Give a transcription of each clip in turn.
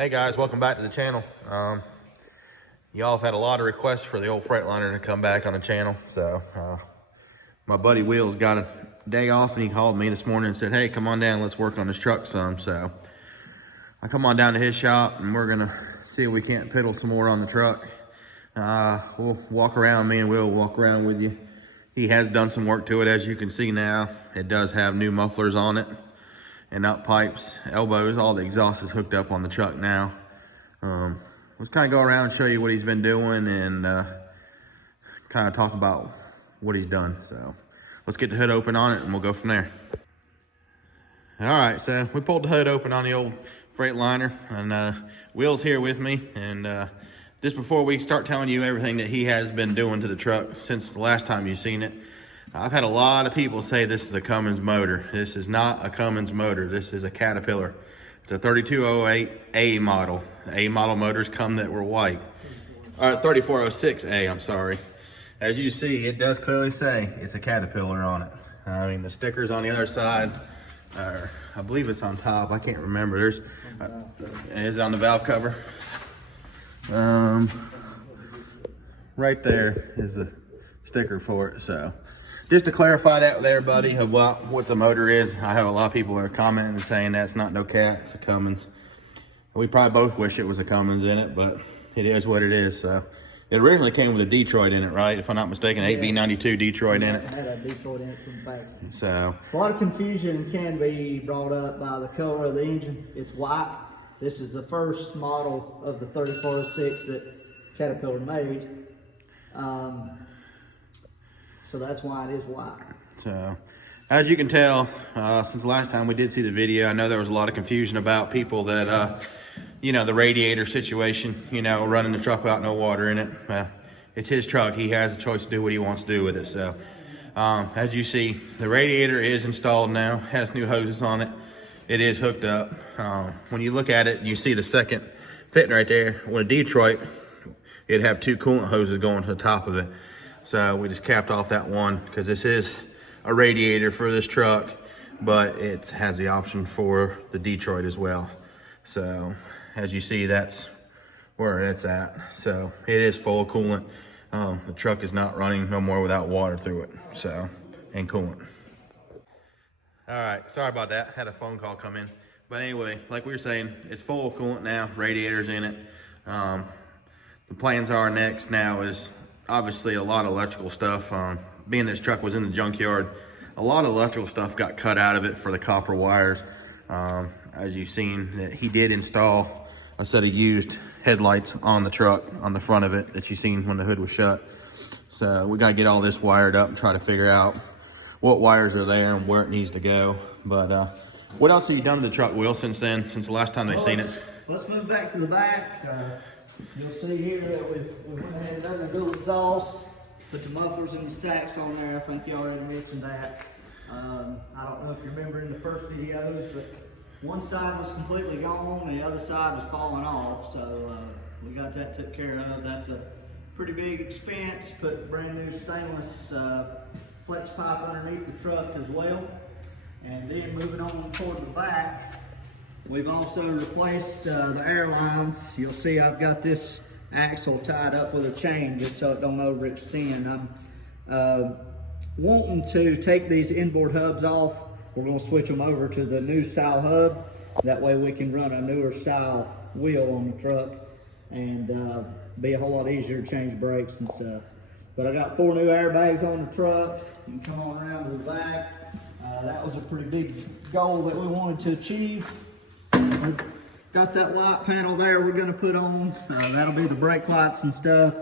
Hey guys, welcome back to the channel. Y'all have had a lot of requests for the old Freightliner to come back on the channel. So my buddy Will's got a day off and he called me this morning and said, hey, come on down, let's work on this truck some. So I come on down to his shop and we're gonna see if we can't piddle some more on the truck. We'll walk around, me and Will will walk around with you. He has done some work to it, as you can see now. It does have new mufflers on it and up pipes, elbows, all the exhaust is hooked up on the truck now. Let's kind of go around and show you what he's been doing and kind of talk about what he's done. So let's get the hood open on it and we'll go from there. All right, so we pulled the hood open on the old Freightliner and Will's here with me. And just before we start telling you everything that he has been doing to the truck since the last time you've seen it, I've had a lot of people say this is a Cummins motor. This is not a Cummins motor. This is a Caterpillar. It's a 3208A model. A model motors come that were white. Or 3406A, I'm sorry. As you see, it does clearly say it's a Caterpillar on it. I mean, the sticker's on the other side. I believe it's on top. I can't remember. There's, is it on the valve cover? Right there is the sticker for it. So just to clarify that with everybody of what the motor is, I have a lot of people that are commenting and saying that's not no Cat, it's a Cummins. We probably both wish it was a Cummins in it, but it is what it is. So it originally came with a Detroit in it, right? If I'm not mistaken, 8V92 Detroit in it. It had a Detroit in it from the factory. So a lot of confusion can be brought up by the color of the engine. It's white. This is the first model of the 3406 that Caterpillar made. So that's why it is white. So as you can tell, since the last time we did see the video, I know there was a lot of confusion about people that, you know, the radiator situation, you know, running the truck without no water in it. It's his truck. He has a choice to do what he wants to do with it. So as you see, the radiator is installed now, has new hoses on it. It is hooked up. When you look at it, you see the second fitting right there. With a Detroit, it'd have two coolant hoses going to the top of it. So we just capped off that one because this is a radiator for this truck, but it has the option for the Detroit as well. So as you see, that's where it's at. So it is full of coolant. The truck is not running no more without water through it, so, and coolant. All right, sorry about that. Had a phone call come in. But anyway, like we were saying, it's full of coolant now, radiators in it. The plans are next now is obviously a lot of electrical stuff. Being this truck was in the junkyard, a lot of electrical stuff got cut out of it for the copper wires. As you've seen, that he did install a set of used headlights on the truck, on the front of it, that you seen when the hood was shut. So we gotta get all this wired up and try to figure out what wires are there and where it needs to go. But what else have you done to the truck, Will, since then, since the last time they've seen it? Let's move back to the back. You'll see here that we went ahead and done the dual exhaust, put the mufflers and the stacks on there. I think you already mentioned that. I don't know if you remember in the first videos, but one side was completely gone and the other side was falling off. So we got that took care of. That's a pretty big expense. Put brand new stainless flex pipe underneath the truck as well. And then moving on toward the back, we've also replaced the air lines. You'll see I've got this axle tied up with a chain just so it don't overextend. I'm wanting to take these inboard hubs off. We're going to switch them over to the new style hub. That way we can run a newer style wheel on the truck and be a whole lot easier to change brakes and stuff. But I got 4 new airbags on the truck. You can come on around to the back. That was a pretty big goal that we wanted to achieve. We've got that light panel there we're going to put on. That'll be the brake lights and stuff.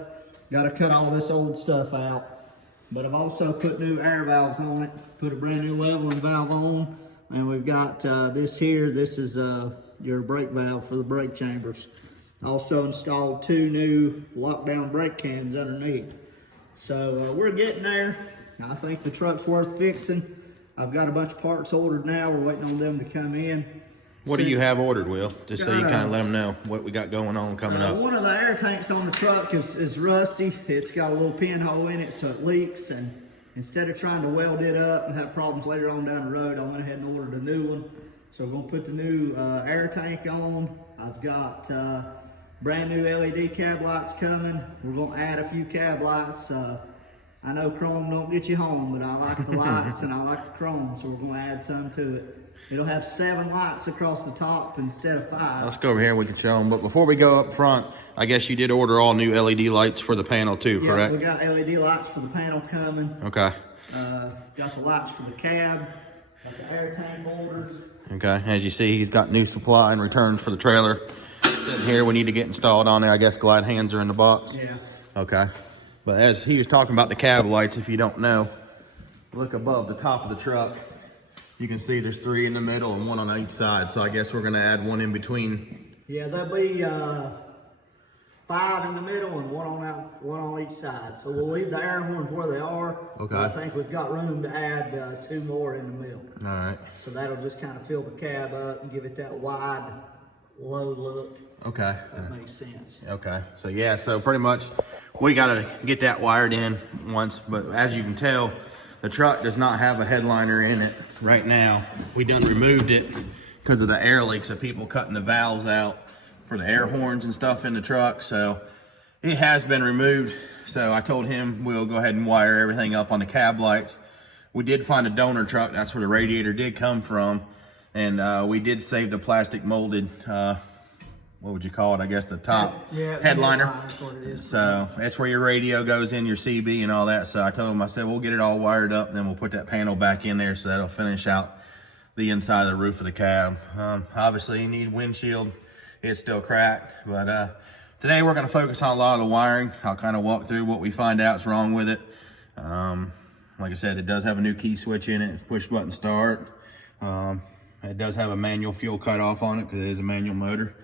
Got to cut all this old stuff out. But I've also put new air valves on it. Put a brand new leveling valve on. And we've got this here. This is your brake valve for the brake chambers. Also installed 2 new lockdown brake cans underneath. So we're getting there. I think the truck's worth fixing. I've got a bunch of parts ordered now. We're waiting on them to come in. What do you have ordered, Will? Just so you kind of let them know what we got going on coming up. One of the air tanks on the truck is rusty. It's got a little pinhole in it, so it leaks. And instead of trying to weld it up and have problems later on down the road, I went ahead and ordered a new one. So we're gonna put the new air tank on. I've got brand new LED cab lights coming. We're gonna add a few cab lights. I know chrome don't get you home, but I like the lights and I like the chrome, so we're gonna add some to it. It'll have 7 lights across the top instead of 5. Let's go over here and we can show them. But before we go up front, I guess you did order all new LED lights for the panel too, correct? Yeah, we got LED lights for the panel coming. Okay. Got the lights for the cab, got the air tank holders. Okay, as you see, he's got new supply in return for the trailer. Sitting here, we need to get installed on there. I guess glide hands are in the box. Yeah. Okay. But as he was talking about the cab lights, if you don't know, look above the top of the truck. You can see there's 3 in the middle and 1 on each side. So I guess we're gonna add 1 in between. Yeah, there'll be 5 in the middle and 1 on each side. So we'll leave the air horns where they are. Okay. I think we've got room to add 2 more in the middle. All right. So that'll just kind of fill the cab up and give it that wide, low look. Okay. That makes sense. Okay. So yeah, so pretty much we gotta get that wired in once, but as you can tell, the truck does not have a headliner in it right now. We done removed it because of the air leaks of people cutting the valves out for the air horns and stuff in the truck. So it has been removed. So I told him we'll go ahead and wire everything up on the cab lights. We did find a donor truck. That's where the radiator did come from. And we did save the plastic molded, what would you call it? I guess the top headliner. So that's where your radio goes in, your CB and all that. So I told him, I said, we'll get it all wired up, then we'll put that panel back in there so that'll finish out the inside of the roof of the cab. Obviously you need windshield. It's still cracked, but today we're gonna focus on a lot of the wiring. I'll kind of walk through what we find out's wrong with it. Like I said, it does have a new key switch in it, push button start. It does have a manual fuel cutoff on it because it is a manual motor.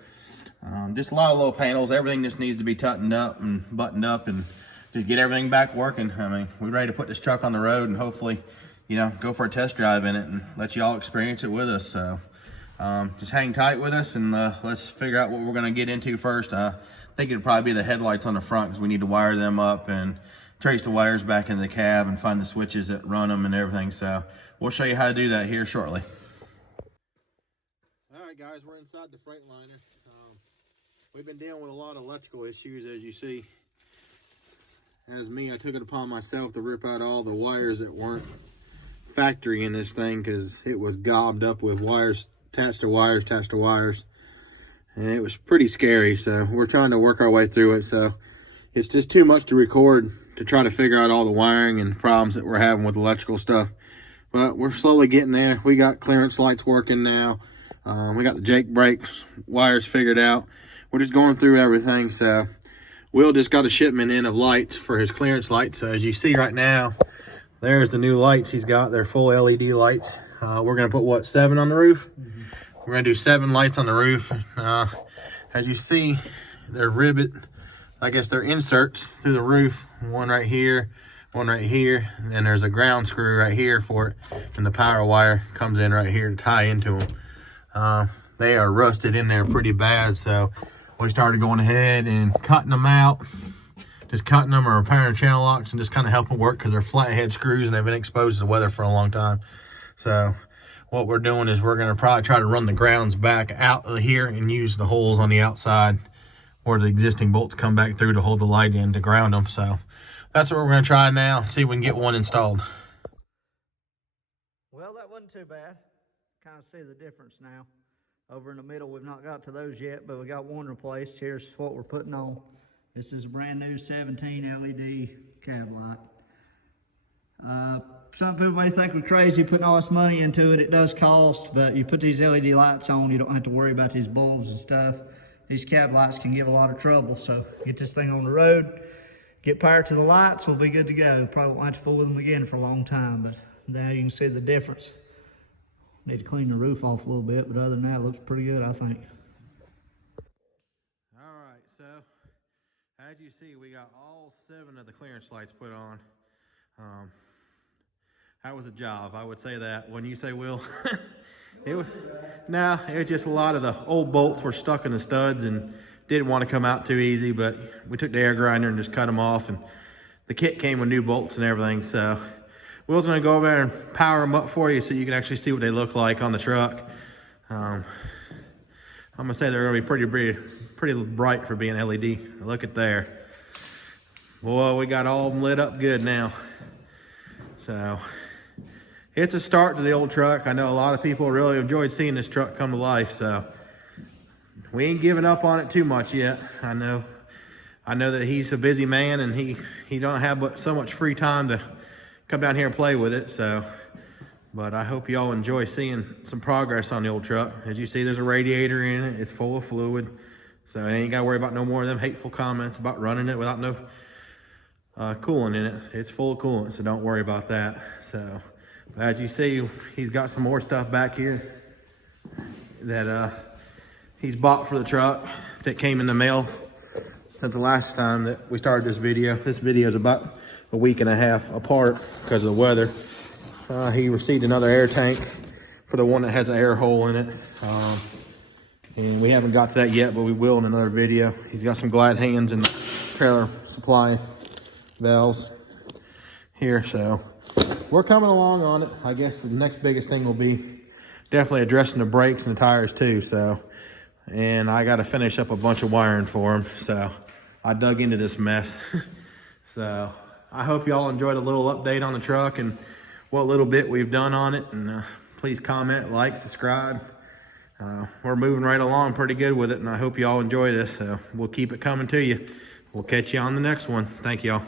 Just a lot of little panels. Everything just needs to be tightened up and buttoned up and just get everything back working. I mean, we're ready to put this truck on the road and hopefully, you know, go for a test drive in it and let you all experience it with us. So just hang tight with us and let's figure out what we're going to get into first. I think it'd probably be the headlights on the front because we need to wire them up and trace the wires back in the cab and find the switches that run them and everything. So we'll show you how to do that here shortly. All right, guys, we're inside the Freightliner. We've been dealing with a lot of electrical issues, as you see. As me, I took it upon myself to rip out all the wires that weren't factory in this thing because it was gobbed up with wires attached to wires attached to wires. And it was pretty scary, so we're trying to work our way through it. So it's just too much to record to try to figure out all the wiring and problems that we're having with electrical stuff. But we're slowly getting there. We got clearance lights working now. We got the Jake brakes wires figured out. We're just going through everything. So Will just got a shipment in of lights for his clearance lights. So as you see right now, there's the new lights he's got. They're full LED lights. We're gonna put what, 7 on the roof? Mm-hmm. We're gonna do 7 lights on the roof. As you see, they're rivet. I guess they're inserts through the roof. One right here, one right here, and then there's a ground screw right here for it. And the power wire comes in right here to tie into them. They are rusted in there pretty bad, so we started going ahead and cutting them out. Just cutting them or repairing channel locks and just kind of helping work because they're flathead screws and they've been exposed to the weather for a long time. So what we're doing is we're going to probably try to run the grounds back out of here and use the holes on the outside where the existing bolts come back through to hold the light in to ground them. So that's what we're going to try now, see if we can get one installed. Well, that wasn't too bad. Kind of see the difference now. Over in the middle, we've not got to those yet, but we got one replaced. Here's what we're putting on. This is a brand new 17 LED cab light. Some people may think we're crazy putting all this money into it. It does cost, but you put these LED lights on, you don't have to worry about these bulbs and stuff. These cab lights can give a lot of trouble, so get this thing on the road, get power to the lights, we'll be good to go. Probably won't have to fool with them again for a long time, but now you can see the difference. Need to clean the roof off a little bit, but other than that, it looks pretty good, I think. All right, so as you see, we got all 7 of the clearance lights put on. That was a job, I would say that. When you say, Will, it was just a lot of the old bolts were stuck in the studs and didn't want to come out too easy, but we took the air grinder and just cut them off, and the kit came with new bolts and everything. So Will's gonna go over there and power them up for you so you can actually see what they look like on the truck. I'm gonna say they're gonna be pretty bright for being LED. Look at there. Boy, we got all of them lit up good now. So it's a start to the old truck. I know a lot of people really enjoyed seeing this truck come to life, so we ain't giving up on it too much yet. I know that he's a busy man and he don't have but so much free time to come down here and play with it. So, but I hope y'all enjoy seeing some progress on the old truck. As you see, there's a radiator in it. It's full of fluid, so I ain't got to worry about no more of them hateful comments about running it without no coolant in it. It's full of coolant, so don't worry about that. So, as you see, he's got some more stuff back here that he's bought for the truck that came in the mail since the last time that we started this video. This video is about a week and a half apart because of the weather. He received another air tank for the one that has an air hole in it. And we haven't got to that yet, but we will in another video. He's got some glad hands and trailer supply valves here, so we're coming along on it. I guess the next biggest thing will be definitely addressing the brakes and the tires too. So, and I got to finish up a bunch of wiring for him, so I dug into this mess. So I hope y'all enjoyed a little update on the truck and what little bit we've done on it, and please comment, like, subscribe. We're moving right along pretty good with it, and I hope y'all enjoy this. So we'll keep it coming to you. We'll catch you on the next one. Thank y'all.